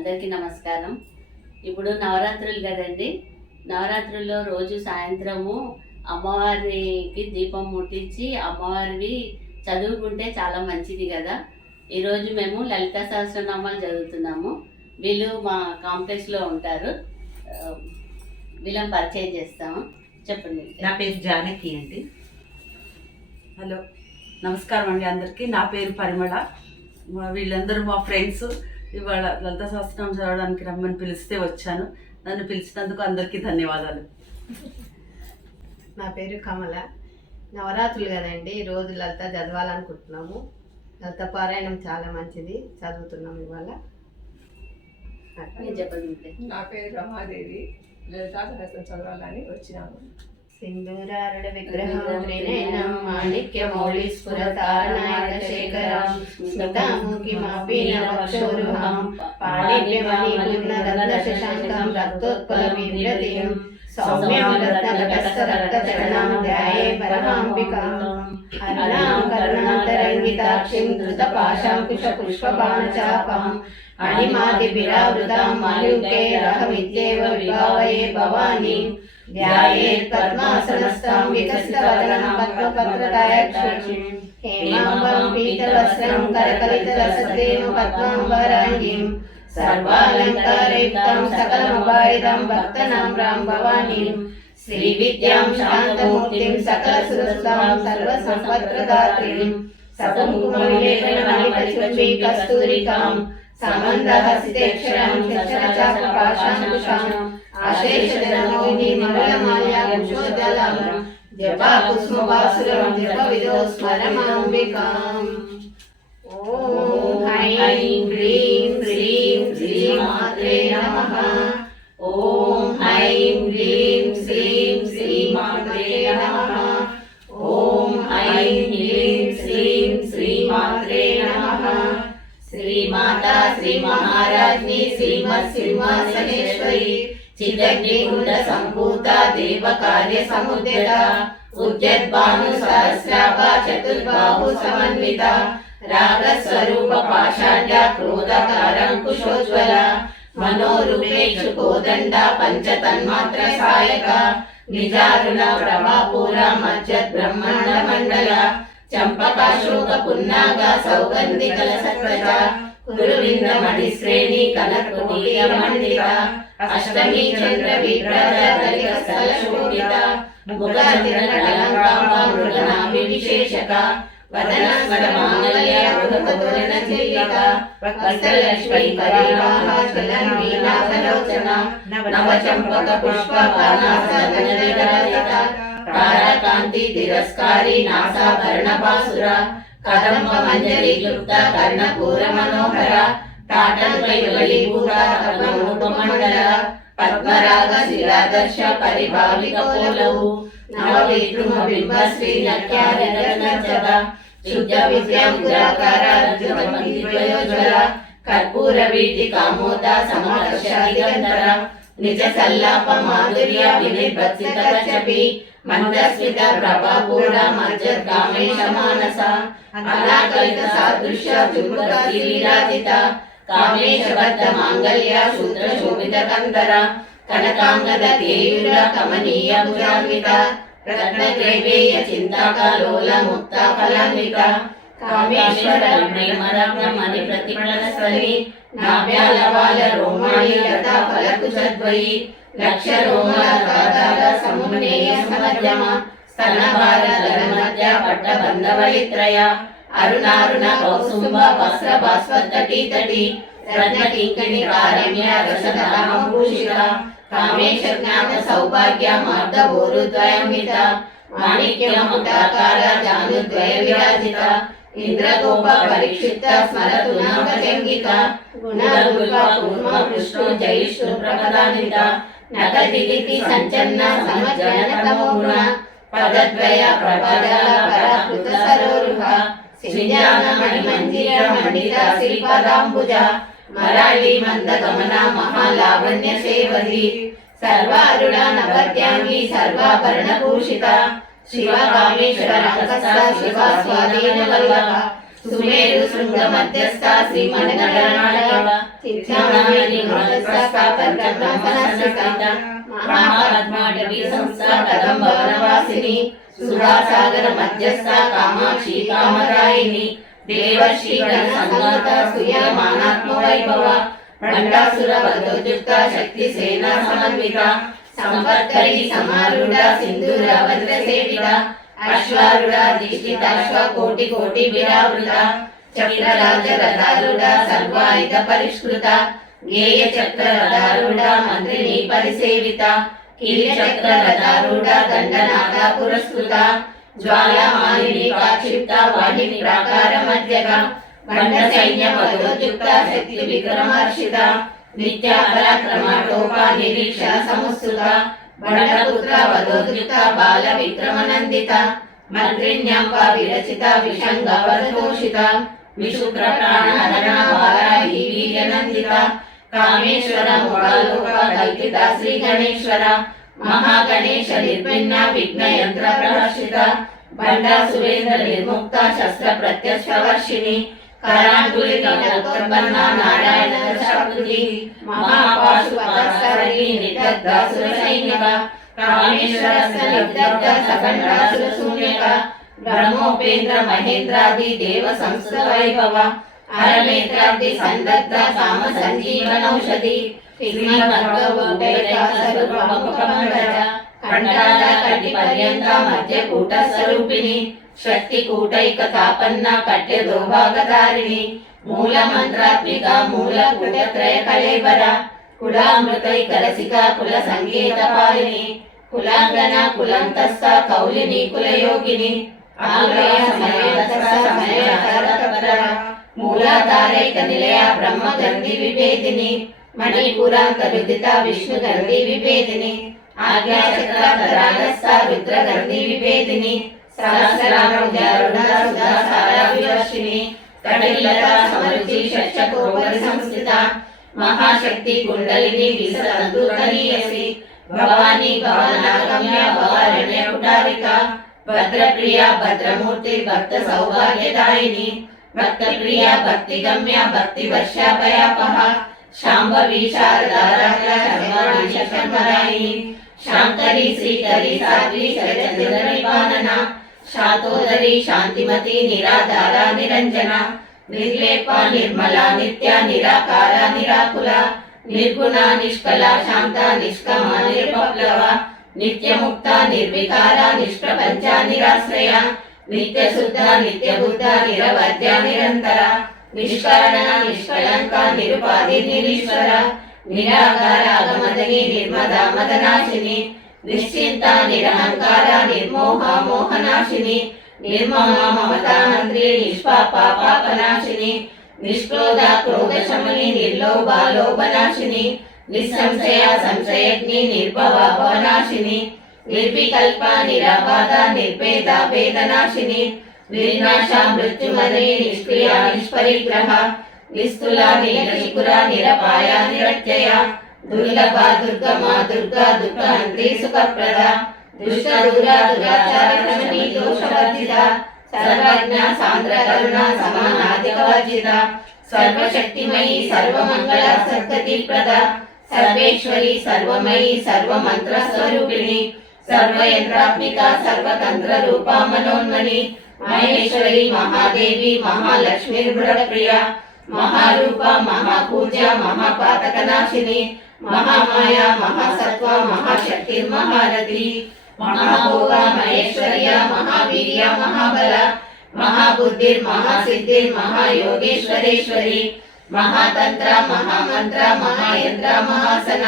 అందరికీ నమస్కారం. ఇప్పుడు నవరాత్రులు కదండి. నవరాత్రుల్లో రోజు సాయంత్రము అమ్మవారికి దీపం ముట్టించి అమ్మవారివి చదువుకుంటే చాలా మంచిది కదా. ఈరోజు మేము లలితా సహస్రనామాలు చదువుతున్నాము. వీళ్ళు మా కాంప్లెక్స్లో ఉంటారు. వీళ్ళని పరిచయం చేస్తాము. చెప్పండి. నా పేరు జానకి అండి. హలో, నమస్కారం అండి అందరికీ. నా పేరు పరిమళ. వీళ్ళందరూ మా ఫ్రెండ్స్. ఇవాళ లలితా సహస్రనామం చదవడానికి రమ్మని పిలిస్తే వచ్చాను. నన్ను పిలిచినందుకు అందరికీ ధన్యవాదాలు. నా పేరు కమల. నవరాత్రులు కదండి, ఈరోజు లలిత చదవాలనుకుంటున్నాము. లలిత పారాయణం చాలా మంచిది, చదువుతున్నాం ఇవాళ. చెప్పండి. నా పేరు రమాదేవి. లలితా సహస్రం చదవాలని వచ్చినాము. సింధూరారుడ విగ్రహం త్రినయనం మాణిక్య మౌళి స్ఫురతారనాయక శేఖరం స్మితాముఖి మాపీన వక్షోరుహం పాణిభ్యమణి పూర్ణ రత్న శశాంకం రక్తోత్పల వివ్రతిం సౌమ్యం రత్నఘటస్థ రక్తచరణం ధ్యాయే పరమాంబికాం అరుణాం కరుణాతరంగితాక్షిం ధృతపాశాంకుశ పుష్పబాణచాపం అణిమాదిభిరావృతాం మాయూకే రహమిత్యేవ విభావయే భవానీం ధ్యాయేత్ పద్మాసనస్థాం వికసితవదనం పద్మపత్రతాయక్షిణీం హేమాంబరం పీతవస్త్రం కరకలితరసతేమ పద్మాంబరాంగీం సర్వాలంకారయుక్తం సకలముపాయదం భక్తనాం రాం భవానీం శ్రీవిద్యాం శాంతమూర్తిం సకలసురస్తాం సర్వసంపత్ప్రదాత్రీం సకుంకుమవిలేపనమణిపరిచుంబీ కస్తూరికాం సమందహసితేక్షరం శశరచాపపాశాంకుశాం ఆశేషజనమోహిని మంగళమాల్యాకుశోజ్వలం జపా కుసుమవాసురం జపవిదో స్మరమాంబికాం. ఓం ఐం హ్రీం శ్రీం శ్రీమాత్రే నమః. ఓం ఐం హ్రీం శ్రీం శ్రీమాత్రే నమః. ఓం ఐం హ్రీం శ్రీం శ్రీమాత్రే నమః. శ్రీమాతా శ్రీ మహారాజ్ని శ్రీమత్ సింహాసనేశ్వరి చిదగ్నికుండ సంభూత దేవ కార్య సముద్యత ఉద్యద్భాను సహస్రాభ చతుర్బాహు సమన్విత రాగస్వరూప పాషాఢ్య క్రోధకారంకుశోజ్వల మనోరూపేక్షు కోదండ పంచతన్మాత్ర సాయక నిజారుణ ప్రభాపూర మజ్జత్ బ్రహ్మాండ మండల చంపకాశోక పున్నాగ సౌగంధికల సత్వచ కురువిందమణి శ్రేణి కనకుటీయ మండిత అష్టమి చంద్ర విప్రజలిక స్థల శోభిత ముఖాతిరకలంకాంబ మృగనాభి విశేషక వదనస్వర మాంగళ్య మృగతోరణ చెల్లిక వత్సలక్ష్మీ పరివాహ చలన్మీనాభలోచన నవచంపక పుష్ప పానాసననిరాజిత తారాకాంతి తిరస్కారి నాసాభరణపాసుర కదంబ మంజరి క్లుప్త కర్ణపూర మనోహర తాటంకైవలీభూత కర్ణమూపమండల పద్మరాగ శిలాదర్శ పరిభావికపోలవు నవవిద్రుమ బింబ శ్రీ లక్ష్యారిరత్నజత శుద్ధ విద్యాంకురాకార రుజుమతిద్వయోజ్వల కర్పూర వీటి కామోద సమకర్ష దిగంధర నిజ సల్లాప మాధుర్య వినిర్భత్సిత కచ్చపి మందస్మిత ప్రభాపూర మజ్జత్ కామేశ మానస అనాకలిత సాదృశ్య చుంబకీ విరాజిత కామేశ బద్ధ మాంగళ్య శూద్ర శోభిత కందర కనకాంగద కేయూర కమనీయ భుజాన్విత రత్నగ్రైవేయ చింతాకలోల ముక్త ఫలాన్విత కామేశ్వర ప్రేమరత్నమణి ప్రతిఫలస్వని నాభ్యాలవాల రోమాళి లతా ఫలకుశద్వయి లక్ష రోమల కాదాల సమున్నేయ సమధ్యమ స్తనభార ధనమధ్య పట్టబంధవళిత్రయ అరుణారుణ కౌసుంభ వస్త్ర భాస్వత్తటి తటి రత్న కింకిణి కారమ్య రసధామభూషిత కామేశ జ్ఞాన సౌభాగ్య మార్దభోరుద్వయమిత మాణిక్య ముక్తాకార జానుద్వయ విరాజిత ఇంద్రగోప పరిక్షిప్త స్మరతు నాగజంగిక గుణరూప కూర్మ కృష్ణో జయిష్ణు ప్రపదాన్విత నగదిలితి సంచన్న సమజ్ఞానతమో గుణ పదద్వయ ప్రభజల పరకృత సరోరుహ సింజాన మణిమంజిర మండిత శ్రీపదాంబుజ మరాళి మందగమన మహాలావణ్య సేవది సర్వారుణ నవద్యాంగి సర్వాభరణభూషిత శివ కామేశ్వర శివ స్వాధీన వల్లభ సుమేరు శృంగ మధ్యస్థ శ్రీమణి చింతామణి మహత్ప్రస్థాపన మహాపద్మాటవీ సంస్థా కదంబ వనవాసిని సుధాసాగర మధ్యస్థ కామాక్షి కామరాయిని దేవర్షి గణ సంగాత సూయమానాత్మ వైభవ భండాసుర వధోద్యుక్త శక్తి సేనా సమన్విత సంపత్కరి సమారూఢ సింధూర వజ్ర సేవిత అశ్వారూఢ దిష్టితాశ్వ కోటి కోటి విరావృత చక్రరాజ రథారూఢ సర్వాయుధ పరిష్కృత గేయ చక్ర రథారూఢ మంత్రిని పరిసేవిత కిలి చక్ర రథారూఢ దండనాథ పురస్కృత జ్వాలామాలిని కాక్షిప్త వాహిని ప్రాకార మధ్యగ గండ సైన్య వధోద్యుక్త శక్తి విక్రమర్షిత నిత్య పరాక్రమ టోపా నిరీక్షణ సముత్సుత బండపుత్ర వధోద్యుక్త బాల విక్రమనందిత మంత్రిణ్యంబ విరచిత విషంగ వరతోషిత విశుక్ర ప్రాణహరణ వారాహి వీర్యనందిత కామేశ్వర మోళలోక కల్పిత శ్రీ గణేశ్వర మహాగణేశ నిర్భిన్న విఘ్న యంత్ర ప్రహర్షిత బండా సురేంద్ర నిర్ముక్త శస్త్ర ప్రత్యక్షవర్షిణి కరాంగులిత నోత్పన్న నారాయణ దశాకృతి మహాపాశుపతస్సరణి నిర్దగ్ధాసుర సైనిక కామేశ్వర నిర్దగ్ధ సఖండాసుర శూన్యక బ్రహ్మోపేంద్ర మహేంద్రాది దేవ సంస్థ వైభవ హరనేత్రాది సందగ్ధ కామ సంజీవనౌషధి ఖండాల కటి పర్యంత మధ్య కూట స్వరూపిణి శక్తి కూటైక తాపన్న కట్య దోభాగధారిణి మూల మంత్రాత్మిక మూల కులత్రయ కళేబర కులామృతైక రసిక కుల సంగీత పాలిని కులాంగన కులంతస్థ కౌలిని కులయోగిని ఆలయ సమయ మూలాధారైక నిలయ బ్రహ్మ గంధి విభేదిని మణిపురాంతరుదిత విష్ణు గంధి విభేదిని ఆజ్ఞా చక్రాధరాలస్థ రుద్ర గంధి విభేదిని సహస్రారుణారుణాసుధాసారావివర్షిణి కటిలత సమరుచి షట్చకోపరి సంస్థిత మహాశక్తి కుండలిని విసరంతుతనీయసి భవాని భవనాగమ్య భవారణ్య కుటారిక భద్రప్రియ భద్రమూర్తి భక్త సౌభాగ్యదాయిని భక్తప్రియ భక్తిగమ్య భక్తి వర్షాపయాపహ శాంభవి శారదారాజ శర్వాణి శర్మరాయిని శాంకరి శ్రీకరి సాధ్వి శరచంద్ర నిపానన శాతోదరి శాంతిమతి నిరాధార నిరంజన నిర్లేప నిర్మల నిత్య నిరాకార నిరాకుల నిర్గుణ నిష్కల శాంత నిష్కమ నిర్బప్లవ నిత్యముక్త నిర్వికార నిష్ప్రపంచ నిరాశ్రయ నిత్య శుద్ధ నిత్య బుద్ధ నిరవధ్య నిరంతర నిష్కరణ నిష్కళంక నిరుపాధి నిరీశ్వర నిరాకార అగమదని నిర్మద మదనాశిని నిశ్చింత నిరహంకార నిర్మోహ మోహనాశిని నిర్మమ మమతా మంత్రి నిష్పాప పాపనాశిని నిష్క్రోధ క్రోధ శమని నిర్లోభ లోభనాశిని నిస్సంశయ సంశయజ్ఞి నిర్భవ భవనాశిని నిర్వికల్ప నిరాబాధ నిర్భేద వేదనాశిని నిర్నాశ మృత్యుమదని నిష్క్రియ నిష్పరిగ్రహ నిస్తుల నీలశిఖుర నిరపాయ నిరత్యయ దుర్లభ దుర్గమ దుర్గా దుఃఖహంత్రి సుఖప్రద దుష్ట దూర దురాచార శమని దోషవర్జిత సర్వజ్ఞ సాంద్ర కరుణ సమానాధికవర్జిత సర్వశక్తిమయీ సర్వమంగళ సద్గతి ప్రద సర్వేశ్వరి సర్వమయీ సర్వమంత్ర స్వరూపిణి సర్వయంత్రాత్మిక సర్వతంత్ర రూపా మనోన్మణి మహేశ్వరి మహాదేవి మహాలక్ష్మి ప్రియ మహారూప మహాపూజ మహాపాతకనాశిని మహామాయ మహాసత్వ మహాశక్తి మహారథి మహాభోగ మహేశ్వర్య మహావీర్య మహాబల మహాబుద్ధిర్ మహాసిద్ధిర్ మహాయోగేశ్వరేశ్వరి మహాతంత్ర మహామంత్ర మహాయంత్ర మహాసన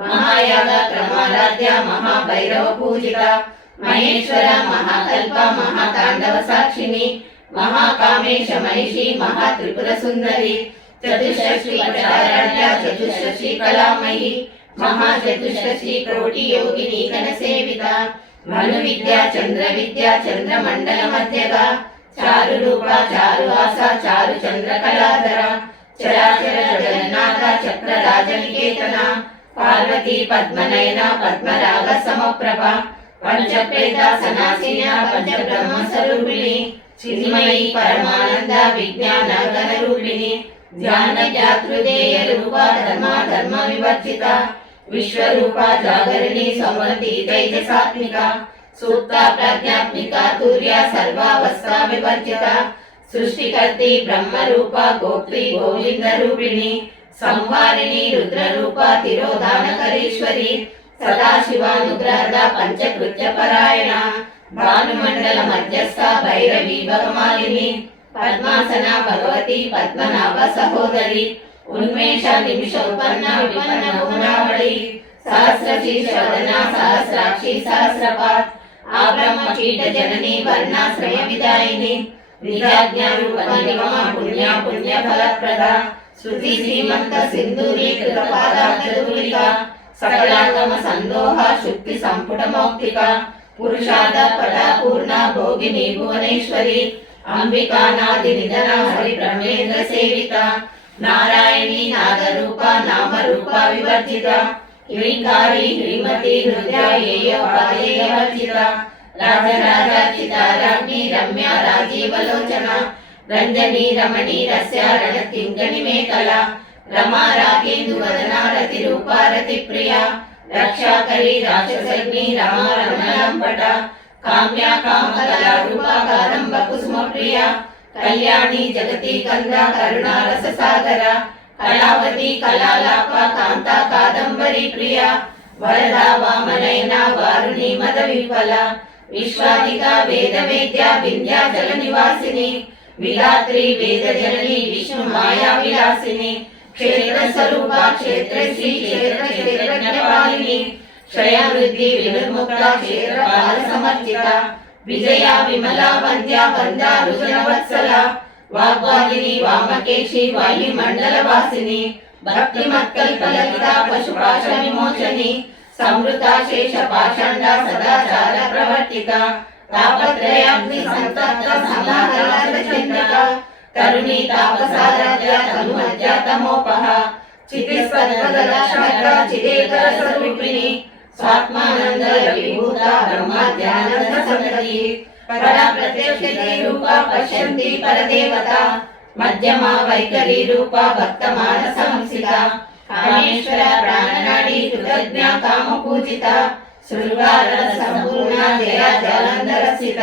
మహాయాగ క్రమారాధ్య మహాభైరవ పూజిత మహేశ్వర మహాకల్ప మహాతాండవ సాక్షిని మహాకామేశ మహిషి మహాత్రిపుర సుందరి చతుషష్ఠి ప్రచారాధ్య చతుషష్ఠి కళామయి మహాచతుషష్ఠి కోటి యోగిని గణ సేవిత మను విద్య చంద్ర విద్య చంద్రమండల మధ్యగా చారు రూప చారు ఆస చారు చంద్ర కళాధర చరాచర జగన్నాథ చక్ర రాజనికేతన పార్వతీ పద్మనయన పద్మరాగ సమప్రభ పంచప్రేత సనాశిన పంచబ్రహ్మ స్వరూపిణి చిన్మయి పరమానంద విజ్ఞాన గణ రూపిణి ధ్యాన జాతృదేయ రూప ధర్మ ధర్మ వివర్జిత విశ్వరూప జాగరణి సమృతి తైజసాత్మిక సూక్త ప్రజ్ఞాత్మిక తూర్య సర్వావస్థా వివర్జిత సృష్టికర్తి బ్రహ్మరూప గోప్త్రి గోవింద రూపిణి సంహారిణి రుద్రరూప తిరోధానకరీశ్వరి సదాశివానుగ్రహద పంచకృత్య పరాయణ భానుమండల మధ్యస్థ భైరవి భగమాలిని పద్మాసన భగవతి పద్మనాభ సహోదరి ఉన్మేష నిమిషోత్పన్న విపన్న భువనావళి సహస్ర శీర్షవదన సహస్రాక్షి సహస్రపాత్ ఆ బ్రహ్మ కీట జనని వర్ణాశ్రయ విదాయిని నిజాజ్ఞారూప నిగమ పుణ్య పుణ్య ఫలప్రద శృతి శ్రీమంత సింధూరీకృత పాదాంతరూలిక సకలాగమ సందోహ శుక్తి సంపుట మౌక్తిక పురుషార్థ పట పూర్ణ భోగిని భువనేశ్వరి అంబికా నాది నిధన హరి బ్రహ్మేంద్ర సేవిత నారాయణి నాగరూప నామరూప వివర్జిత హ్రీంకారి హ్రీమతి హృదయేయోపాదేయ వర్జిత రాజరాజార్చిత రాజ్ఞి రమ్య రాజీవలోచన రంజని రమణి రస్య రణకింకణి మేకల రమా రాకేందు వదన రతి రూప రతి ప్రియ రక్షాకరి రాక్షసగ్ని రమా రమణంపట కామ్య కామకల రూప కాదంబ కుసుమ ప్రియ కళ్యాణి జగతి కంద కరుణ రస సాగర కళావతి కళాలాప కాంత కాదంబరి ప్రియ వరద వామనయన వారుణి మద విఫల విశ్వాదిక వేద వేద్య వింధ్యాచల నివాసిని విలాత్రి వేద జనని విష్ణు మాయా విలాసిని క్షేత్ర స్వరూప క్షేత్రశ్రీ క్షేత్ర క్షేత్రజ్ఞపాలిని క్షయ వృద్ధి వినుర్ముక్త క్షేత్ర పాల సమర్జిత విజయ విమల వంద్య వంద రుజన వత్సల వాగ్వాదిని వామకేశి వాయుమండల వాసిని భక్తి మత్కల్పలలిత పశుపాశ విమోచని సమృత శేష పాషండ సదాచార ప్రవర్తిత తాపత్రయాగ్ని సంతప్త సమాహరణ చంద్రిక తరుణి తాపసారాధ్య తనుమధ్య తమోపహ చితిస్పదలక్షణ చిదేకర స్వరూపిణి స్వాత్మానంద విభూత బ్రహ్మాధ్యానంద సంతతి పర ప్రత్యక్షితే రూప పశ్యంతి పరదేవత మధ్యమా వైఖరి రూప భక్త మానస హంసిత కామేశ్వర ప్రాణనాడి కృతజ్ఞ కామ పూజిత శృంగార సంపూర్ణ జయ జలంధరసిత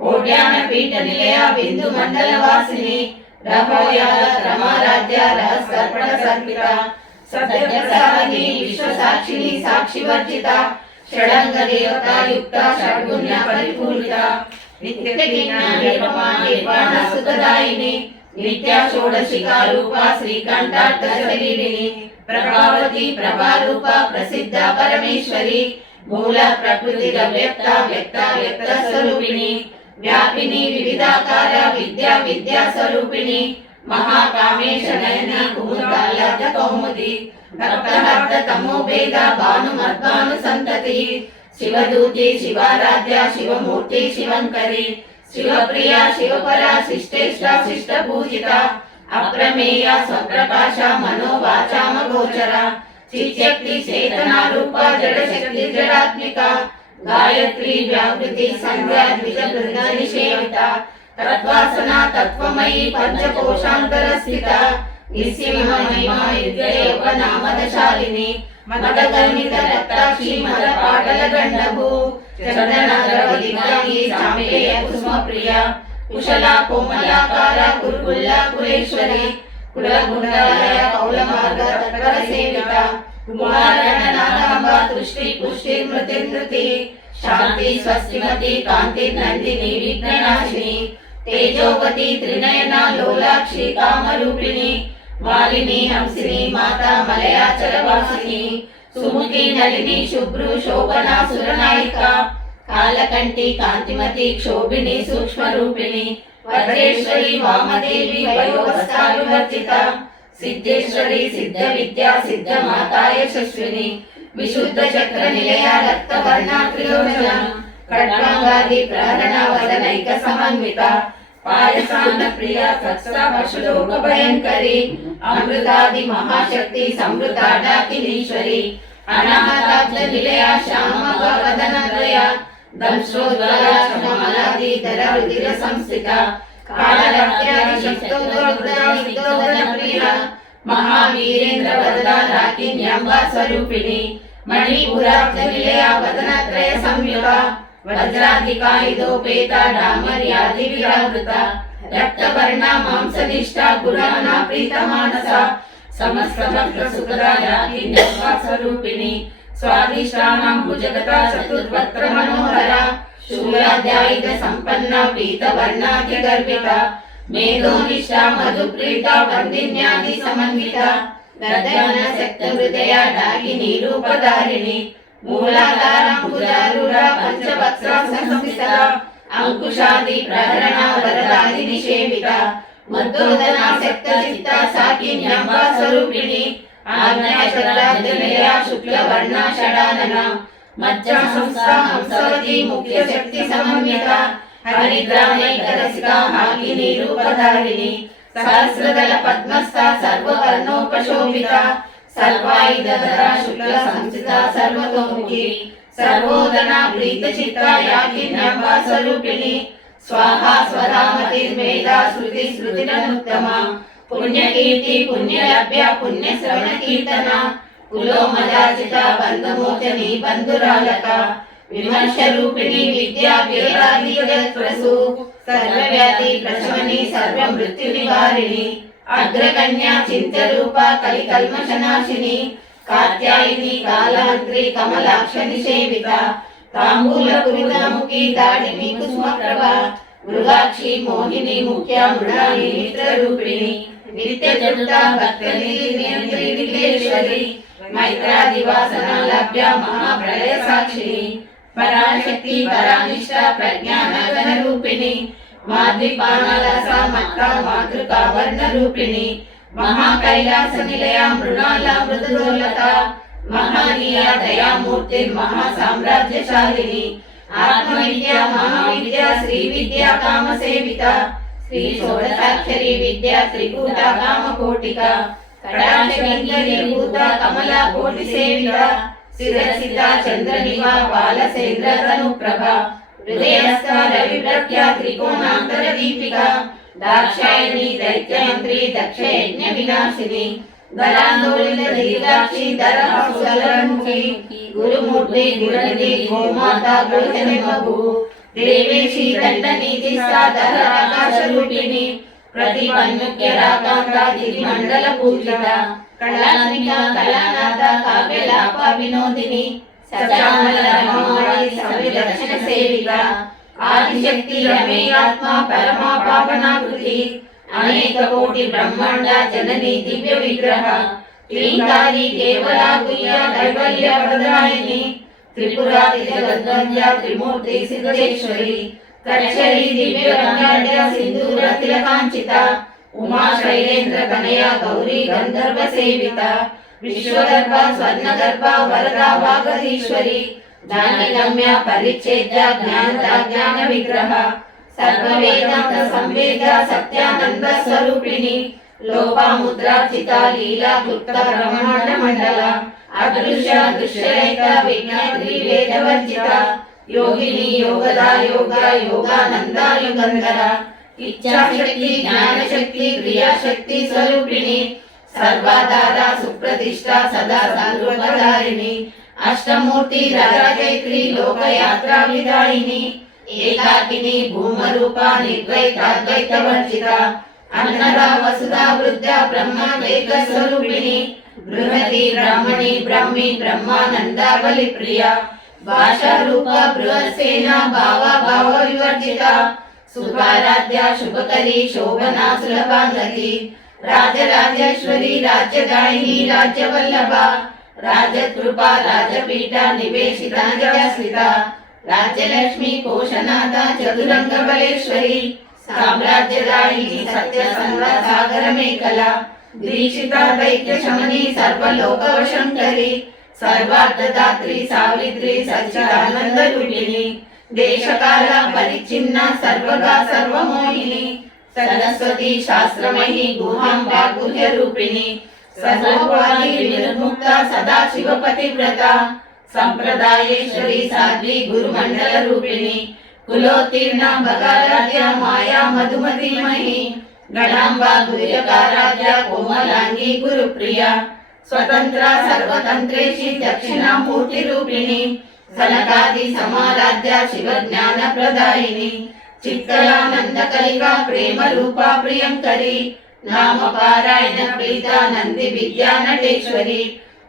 కోట్యాన పీఠ నిలయ బిందు మండల వాసిని రహోయాల రమారాధ్య రహస్కర్పణ సంహిత సత్యప్రసాదిని విశ్వసాక్షిని సాక్షివర్జిత షడంగ దేవతాయుక్త షడ్గుణ్య పరిపూరిత నిత్య నిర్వాణ సుఖదాయిని నిత్య షోడశికా రూప శ్రీకంఠార్థ శరీరిని ప్రభావతి ప్రభారూప ప్రసిద్ధ పరమేశ్వరి మూల ప్రకృతి వ్యక్త వ్యక్త వ్యక్త స్వరూపిణి వ్యాపిని వివిధాకార విద్యా విద్యా స్వరూపిణి మహాకామేశ నయన కుముదాలత కౌముది భక్తహర్త తమో భేద భాను మద్భాను సంతతి శివదూతి శివారాధ్య శివమూర్తి శివంకరి శివప్రియ శివపర శిష్టేష్ట శిష్ట పూజిత అప్రమేయ స్వప్రకాశ మనోవాచామ గోచర చిశక్తి చేతన రూప జడశక్తి జడాత్మిక గాయత్రి వ్యావృతి సంధ్యా ద్విజ బృంద నిషేవిత తత్వాసన తత్వమయీ పంచకోశాంతర స్థిత నామదశాలిని మదగర్ణిత రక్తాక్షి మద పాటల గండభూ చందనగరవదిగాంగి చాంబేయ కుసుమ ప్రియ కుశల కోమలాకార కురుకుల్ల కులేశ్వరి కులగుండాలయ కౌల మార్గ తత్పర సేవిత కుమారణ నారాంబ దృష్టి పుష్టి మృతి మృతి శాంతి స్వస్తిమతి కాంతి నందిని విఘ్ననాశిని తేజోవతి త్రినయన లోలాక్షి కామరూపిణి మాలిని హంసిని మాత మలయాచల వాసిని సుముఖి నళిని శుభ్రు శోభన సురనాయిక కాలకంటి కాంతిమతి క్షోభిని సూక్ష్మ రూపిణి వజ్రేశ్వరి వామదేవి వయోవస్థా వివర్జిత సిద్ధేశ్వరి సిద్ధ విద్యా సిద్ధ మాతా యశస్విని విశుద్ధ చక్ర నిలయ రక్త వర్ణ త్రిలోచన ఖడ్గాంగాది ప్రహరణ వదనైక సమన్విత పాయసాన ప్రియ సత్స పశులోక భయంకరి అమృతాది మహాశక్తి సమృత డాకినీశ్వరి అనాహతాబ్ద నిలయ శ్యామ వదనద్వయ దంశోజ్వల శ్యామలాది ధర రుధిర సంస్థిత కాళరాత్ర్యాది శక్తోగ్రవృతా సిద్ధోదన ప్రియ మహావీరేంద్ర వరదా రాకిన్యాంబా స్వరూపిణి మణిపురాబ్జ నిలయ వదనత్రయ సంయుత వజ్రాధికాయుధోపేత డామర్యాది విరావృత రక్తవర్ణ మాంసనిష్ట గుణానా ప్రీతమానస సమస్త భక్త సుఖదా రాకిన్యాంబా స్వరూపిణి స్వాదిష్టానాం భుజగత చతుర్వక్త్ర మనోహర శూలాధ్యాయుధ సంపన్న పీతవర్ణాది గర్విత మేధోనిష్ట మధుప్రీత వందిన్యాది సమన్విత దర్దన శక్త హృదయ డాకిని రూపధారిణి మూలాధారాంబుజారూఢ పంచవక్త్ర సంస్థిత అంకుశాది ప్రహరణ వరదాది నిషేవిత మద్దోదన శక్త చిత్త సాకిన్యాంబా స్వరూపిణి ఆజ్ఞాచరాజనయ శుక్లవర్ణ షడానన మజ్జా సంస్థా హంసవతి ముఖ్య శక్తి సమన్విత హరిద్రామైకరసిక హాకిని రూపధారిణి సహస్రదళ పద్మస్థ సర్వవర్ణోపశోభిత సర్వాయుధధర శుక్ల సంస్థిత సర్వతోముఖి సర్వోదన ప్రీత చిత్త యాకిన్యాంబా స్వరూపిణి స్వాహా స్వధామతిర్మేధ శృతి శృతిరనుత్తమ పుణ్యకీర్తి పుణ్యలభ్య పుణ్యశ్రవణ కీర్తన కులోమదాచిత బంధమోచని బంధురాలక విమర్శ రూపిణి విద్యా వేదాది జగత్ప్రసూ సర్వవ్యాధి ప్రశమని సర్వ మృత్యు నివారిణి అగ్రగణ్య చింత్యరూప కలి కల్మషనాశిని కాత్యాయిని కాలాంత్రి కమలాక్ష నిషేవిత తాంబూల కురితముఖి దాడిని కుసుమప్రభ మృగాక్షి మోహిని ముఖ్య మృణాలి మిత్ర రూపిణి నిత్య చతుర్థ భక్తని నియంత్రి విఘ్నేశ్వరి మైత్రాదివాసన లభ్య మహాప్రళయ సాక్షిని పరాశక్తి పరానిష్ట ప్రజ్ఞాన గణ రూపిణి మాద్విపానలస మత్త మాతృకా వర్ణ రూపిణి మహాకైలాస నిలయ మృణాల మృదులోలత మహానీయ దయామూర్తి మహా సామ్రాజ్యశాలిని ఆత్మవిద్య మహావిద్య శ్రీ విద్య కామసేవిత శ్రీ షోడశాక్షరి విద్య త్రికూట కామకోటిక కటాక్షభూత కమలా కోటి సేవిత శిరసిత చంద్రనివా బాలసేంద్ర తనుప్రభ హృదయస్థ రవి ప్రఖ్యా త్రికోణాంతర దీపిక దాక్షాయణి దైత్యమంత్రి దక్ష యజ్ఞ వినాశిని దళాందోళన దీర్ఘాక్షి ధరహంసలముఖి గురుమూర్తి గుణనిధి గోమాత గృహనిమగు దేవేశి దండనీతి సాధర ఆకాశ రూపిణి ప్రతిపన్ముఖ్య రాకాంత దివి మండల పూజిత కళాత్మిక కళానాథ కావ్యలాప వినోదిని సచామల రమణాది సంవిలక్షణ సేవిత ఆదిశక్తి రమేయాత్మ పరమా పావనాకృతి అనేక కోటి బ్రహ్మాండ జనని దివ్య విగ్రహ క్లీంకారి కేవలా గుయ్య కైవల్య వరదాయిని త్రిపురాది జగద్వంద్య త్రిమూర్తి సిద్ధేశ్వరి కక్షరి దివ్య గంగాఢ్య సింధూర తిలకాంచిత ఉమా శైలేంద్ర కనయ గౌరీ గంధర్వ సేవిత విశ్వగర్భ స్వర్ణగర్భ వరదా వాగధీశ్వరి జ్ఞానగమ్య పరిచ్ఛేద్య జ్ఞాన విగ్రహ సర్వవేదాంత సంవేద సత్యానంద స్వరూపిణి లోపాముద్రార్చిత లీలా క్లుప్త బ్రహ్మాండ మండల అదృశ్య దృశ్యరహిత విజ్ఞాత్రి వేదవర్జిత యోగిని యోగదా యోగ యోగానంద యుగంధర ఇచ్ఛాశక్తి జ్ఞానశక్తి క్రియాశక్తి స్వరూపిణి సర్వాధార సుప్రతిష్ట సదా సర్వధారిణి అష్టమూర్తి రాజైత్రి లోకయాత్రా విదాయిని ఏకాకిని భూమరూప నిర్ద్వైతాద్వైత వర్జిత అన్నదా వసుధా వృద్ధ బ్రహ్మవేక స్వరూపిణి బృహతి బ్రహ్మణి బ్రహ్మి బ్రహ్మానంద బలి ప్రియ భాషా రూప బృహస్సేన భావ భావ వివర్జిత సుఖారాధ్య శుభకరి శోభనా సులభాంగతి రాజరాజేశ్వరి రాజ్యదాయిని రాజ్యవల్లభ రాజకృప రాజపీఠ నివేశిత నిజస్విత రాజ్యలక్ష్మి కోశనాథ చతురంగ బలేశ్వరి సామ్రాజ్యదాయిని సత్యసంగ సాగర మేఖల దీక్షిత దైత్య శమని సర్వలోక వశంకరి సర్వార్థదాత్రి సావిత్రి సచ్చిదానంద రూపిణి దేశకాల పరిచ్ఛిన్న సర్వగా సర్వమోహిని సరస్వతి శాస్త్రమహి గుహాంబా గుహ్య రూపిణి సర్వోపాధి విముక్త సదాశివ పతివ్రత సంప్రదాయేశ్వరి సాధ్వి గురుమండల రూపిణి కులోత్తీర్ణ భగారాధ్య మాయా మధుమతిమహి గణాంబా గుర్యకారాధ్య కోమలాంగి గురుప్రియ స్వతంత్ర సర్వతంత్రేషి దక్షిణామూర్తి రూపిణి సనకాది సమారాధ్య శివజ్ఞాన ప్రదాయిని చిత్కలానంద కలికా ప్రేమ రూపా ప్రియంకరి నామ పారాయణ ప్రీత నంది విద్యా నటేశ్వరి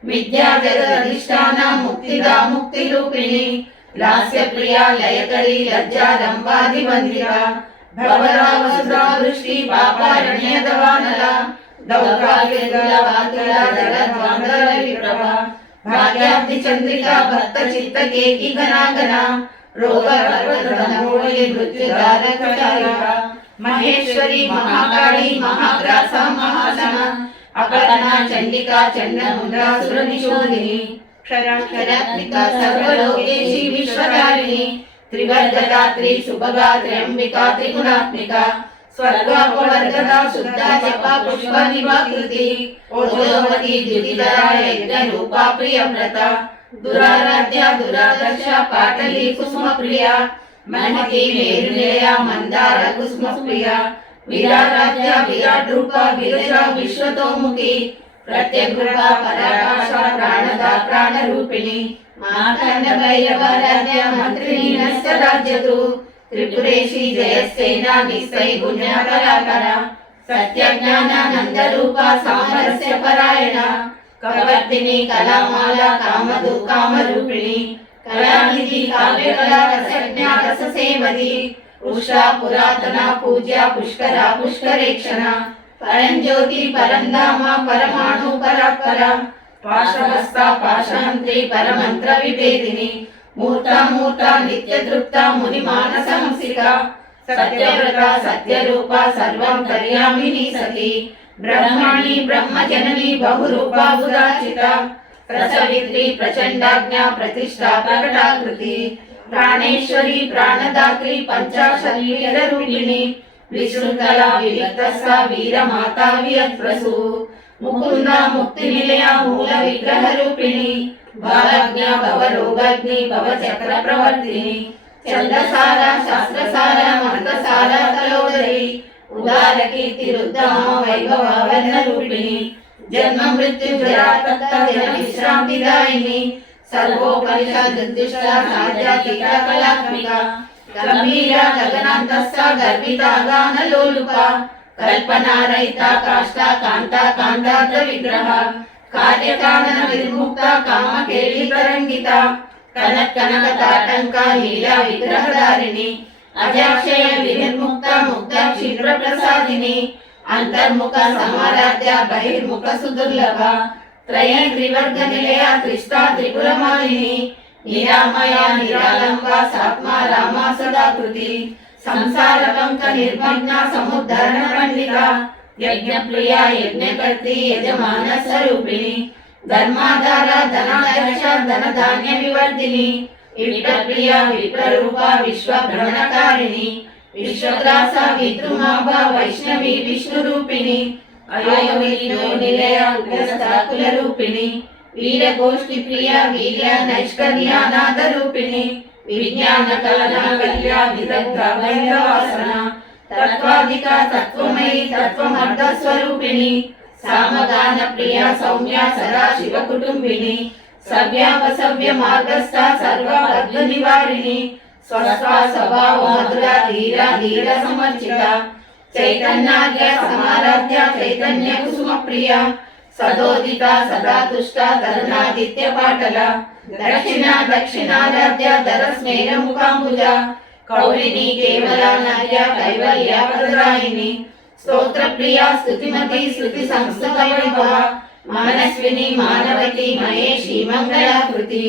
విద్యా జగదధిష్టాన ముక్తిదా ముక్తి రూపిణి లాస్య ప్రియా లయకరి లజ్జారంభాది వందిక భవరావసుధా వృష్టి పాపారణ్య దవానల దౌర్భాగ్యదుల వాతుల జగద్వాంధర విప్రభ భాగ్యాబ్ది చంద్రికా భక్త చిత్త కేకి గణాగణ రోగ పర్వతమూలి మృత్యుదారకారిక మహేశ్వరి మహాకాళి మహాగ్రాస మహాసన అపర్ణ చండికా చండముండాసుర నిశోధిని క్షరాత్మిక సర్వలోకేశి విశ్వకారిణి త్రివర్గదాత్రి సుభగా త్ర్యంబికా త్రిగుణాత్మిక స్వర్గాపవర్గదా శుద్ధ జప పుష్ప నివాకృతి ఓజోవతి ద్యుతిధరా యజ్ఞ రూపా ప్రియవ్రత దురారాధ్య దురాదర్శ పాటలి కుసుమ ప్రియ మహతి మేరులేయ మందార కుసుమ ప్రియ విరారాధ్య విరాట్ రూప విరజ విశ్వతోముఖి ప్రత్యగృహ పరాకాశ ప్రాణద ప్రాణ రూపిణి మాకండ భైరవారాధ్య మంత్రిని నష్ట రాజ్యతు త్రిపురేషి జయసేన నిస్సై పుణ్య పరాకర సత్య జ్ఞానానంద రూప సామరస్య పరాయణ కవర్తిని కళామాల కామధు కామరూపిణి కళానిధి కావ్యకళా రసజ్ఞ రససేవది ఉషా పురాతన పూజ్య పుష్కర పుష్కరేక్షణ పరంజ్యోతి పరంధామ పరమాణు పరాత్పర పాశహస్త పాశహంత్రి పరమంత్ర విభేదిని మూర్త నిత్య తృప్త ముని మానస హంసిక సత్యవ్రత సత్యరూప సర్వంతర్యామిని సతి బ్రహ్మణి బ్రహ్మజనని బహురూపా ఉదాచిత ప్రసవిత్రి ప్రచండాజ్ఞ ప్రతిష్టా ప్రకటాకృతి ప్రాణేశ్వరి ప్రాణదాత్రి పంచాశరీర రూపిణి విశృంఖల వివిక్తస్థ వీరమాతా వియత్ప్రసూ ముకుంద ముక్తి నిలయ మూల విగ్రహ రూపిణి భావజ్ఞ భవరోగగ్ని భవచక్ర ప్రవర్తిని ఛందసార శాస్త్రసార మంత్రసార తలోదరి ఉదార కీర్తి రుద్రమ వైభవ వర్ణ రూపిణి జన్మ మృత్యు జరా తప్త జన విశ్రాంతిదాయిని సర్వోపనిషద్ నిర్దిష్ట సాధ్యాత్మిక కళాత్మిక గంభీర గగనాంతస్థ గర్భిత గాన లోలుప కల్పనారహిత కాష్ట కాంత కాంతార్థ విగ్రహ కార్యకారణ నిర్ముక్త కామ కేళి తరంగిత కనక్ కనక తాటంక లీలా విగ్రహధారిణి అజాక్షయ వినిర్ముక్త ముక్త క్షీర ప్రసాదిని అంతర్ముఖ సమారాధ్య బహిర్ముఖ సుదుర్లభ త్రయ త్రివర్గ నిలయ త్రిష్టా త్రిపురమాలిని నిరామయ నిరాలంబ సాత్మా రామ సదాకృతి సంసార పంక నిర్మగ్న సముద్ధరణ పండిత యజ్ఞ ప్రియ యజ్ఞకర్తి యజమాన స్వరూపిణి ధర్మాధార ధనాధ్యక్ష ధన ధాన్య వివర్ధిని విప్రప్రియ విప్రరూప విశ్వ భ్రమణకారిణి విశ్వగ్రాస విద్రుమాభ వైష్ణవి విష్ణు రూపిణి అయోనిలో నిలయ కుల రూపిణి వీరగోష్ఠి ప్రియ వీర్య నైష్కర్యానాథ రూపిణి విజ్ఞాన కలన కల్య విదగ్ధ వైరవాసన తత్వాధిక తత్వమయి తత్వమర్ధ స్వరూపిణి సామగాన ప్రియ సౌమ్య సదా శివ కుటుంబిని సవ్యాపసవ్య మార్గస్థ సర్వవర్గ నివారిణి స్వస్వ స్వభావ మధుర ధీర ధీర సమర్చిత చైతన్యాద్య సమారాధ్య చైతన్య కుసుమ ప్రియ సదోదిత సదా తుష్ట తరుణాదిత్య పాటల దక్షిణ దక్షిణారాధ్య ధర స్మేర ముఖాంబుజ కౌలిని కేవల నార్య కైవల్య ప్రదాయిని స్తోత్ర ప్రియ స్తుతిమతి స్తుతి సంస్థ వైభవ మనస్విని మానవతి మహేషి మంగళాకృతి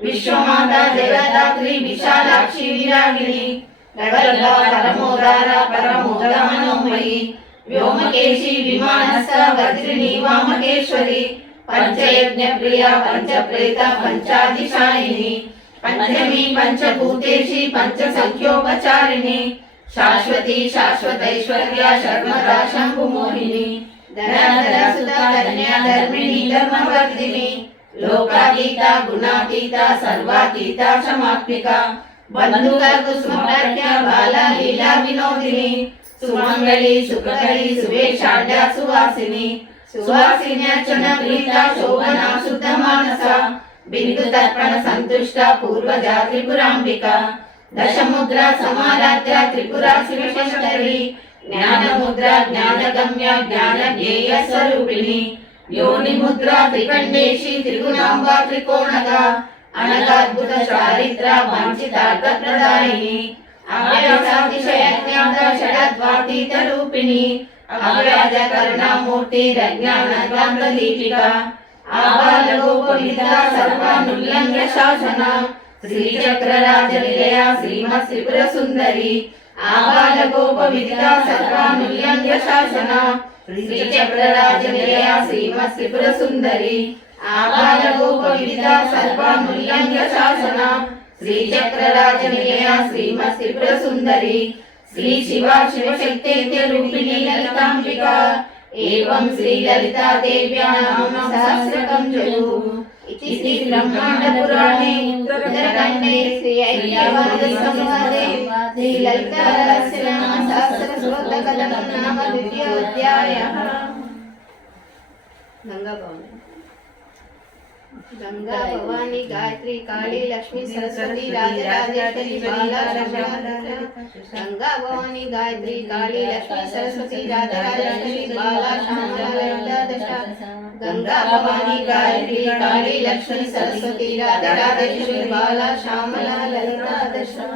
విశ్వమాత జగదాత్రి విశాలాక్షి విరాగిణి పరమోదార పరమోద మనోమయి వ్యోమకేశి విమానస్థ వజ్రిని వామకేశ్వరి పంచయజ్ఞ ప్రియ పంచప్రేత పంచాదిశాయిని పంచమి పంచభూతేషి పంచ సంఖ్యోపచారిణి శాశ్వతి శాశ్వతైశ్వర్య శర్మదా శంభు మోహిని ధనధర సుత ధన్య ధర్మిణి ధర్మవర్ధిని లోకాతీత గుణాతీత సర్వాతీత సమాత్మిక बंधुक कुसुमप्राख्या बाला लीला विनोदिनी सुमंगली सुखकरी सुवेशाढ्या सुवासिनी सुवासिन्यार्चन प्रीता शोभना शुद्ध मानसा बिंदु तर्पण संतुष्टा पूर्वजा त्रिपुरांबिका दशमुद्रा समाराध्या त्रिपुरा शिवशंकरी ज्ञान मुद्रा ज्ञानगम्या ज्ञानज्ञेय स्वरूपिणी योनि मुद्रा त्रिकंडेशी त्रिगुणांबा त्रिकोणगा अनगाद्भुत चारित्र वांछितार्थ प्रदायिनी अव्यासातिशयज्ञात षडद्वातीत रूपिणी अव्याज करुणामूर्ति रज्ञानगान्त दीपिका आबालगोपविद्या सर्वानुल्लङ्घ्य शासना श्रीचक्रराजनिलया श्रीमत् त्रिपुर सुन्दरी आबालगोपविद्या सर्वानुल्लङ्घ्य शासना श्रीचक्रराजनिलया श्रीमत् त्रिपुर सुन्दरी आबालगोपविद्या सर्वानुल्लङ्घ्य शासना श्रीचक्रराजनिलया श्रीमत् त्रिपुर सुन्दरी श्री शिवा शिवशक्तेत्य रूपिणी ललितांबिका एवं श्री ललिता देव्या नाम सहस्रकं जयु इति श्री ब्रह्मांड पुराणे उत्तरखंडे श्री ऐक्यवाद संवादे श्री ललिता रहस्य नाम सहस्र श्लोककथनं नाम द्वितीयोऽध्यायः। गंगा भवानी गायत्री काली लक्ष्मी सरस्वती राजराजेश्वरी बाला शामला गंगा भवानी गायत्री काली लक्ष्मी सरस्वती राजराजेश्वरी बाला शामला ललिता दशा गंगा भवानी गायत्री काली लक्ष्मी सरस्वती राजराजेश्वरी बाला शामला ललिता दशा।